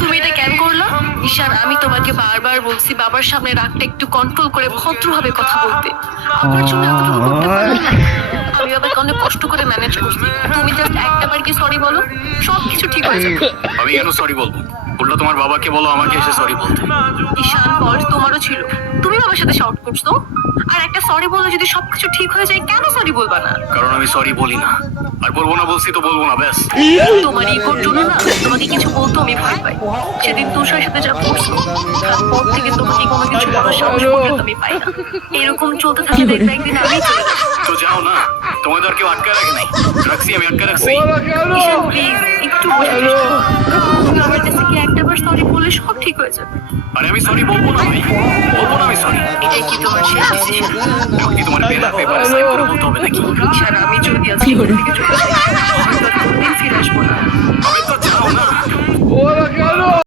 তুমি এটা কেন করলা? ঈশান, আমি তোমাকে বারবার বলছি বাবার সামনে রাগটা একটু কন্ট্রোল করে ভদ্রভাবে কথা বলতে। আমার জন্য এতটুকু করতে পারলে না? আমি বাবাকে অনেক কষ্ট করে ম্যানেজ করছি। তুমি জাস্ট একটাবার কি সরি বলো, সবকিছু ঠিক হয়ে যাবে। আমি কেন সরি বলবো? উল্টো তোমার বাবাকে বলো আমাকে এসে সরি বলতে। ঈশান, ফল্ট তোমারও ছিল। তুমি বাবার সাথে শাউট করছো। আর একটা সরি বলে যদি সবকিছু ঠিক হয়ে যায়, কেন সরি বলবা না? কারণ আমি সরি বলি না, আর বলবো না বলছি তো বলবো না, ব্যাস। তোমার ইগোর জন্য না তোমাকে কিছু বলতে আমি ভয় পাই। সেদিন তুষার সাথে যা করছো, তারপর থেকে তোমাকে কোনো কিছু বলার সাহস পর্যন্ত আমি পাই না। এরকম চলতে থাকলে দেখবে একদিন আমি চলে যাবো। তো যাও না, তোমাদের আর কেউ আটকে রাখে নাই। রাখছি, আমি আটকে রাখছি। ঈশান, প্লিজ একটু বোঝার চেষ্টা করো। তুমি আমার কাছে কি একটাবার সরি বললে সব ঠিক হয়ে যাবে। আরে আমি সরি বলবো না ভাই, বলবো না আমি সরি। এটাই কি তোমার শেষ ডিসিশন? এখন কি তোমার পেপারে সাইন করে বলতে হবে নাকি? ঈশান, আমি যদি আজকে ঘর থেকে চলে যাই, হয়তো আর কোনোদিন ফিরে আসবো না। আমি তো যাও না।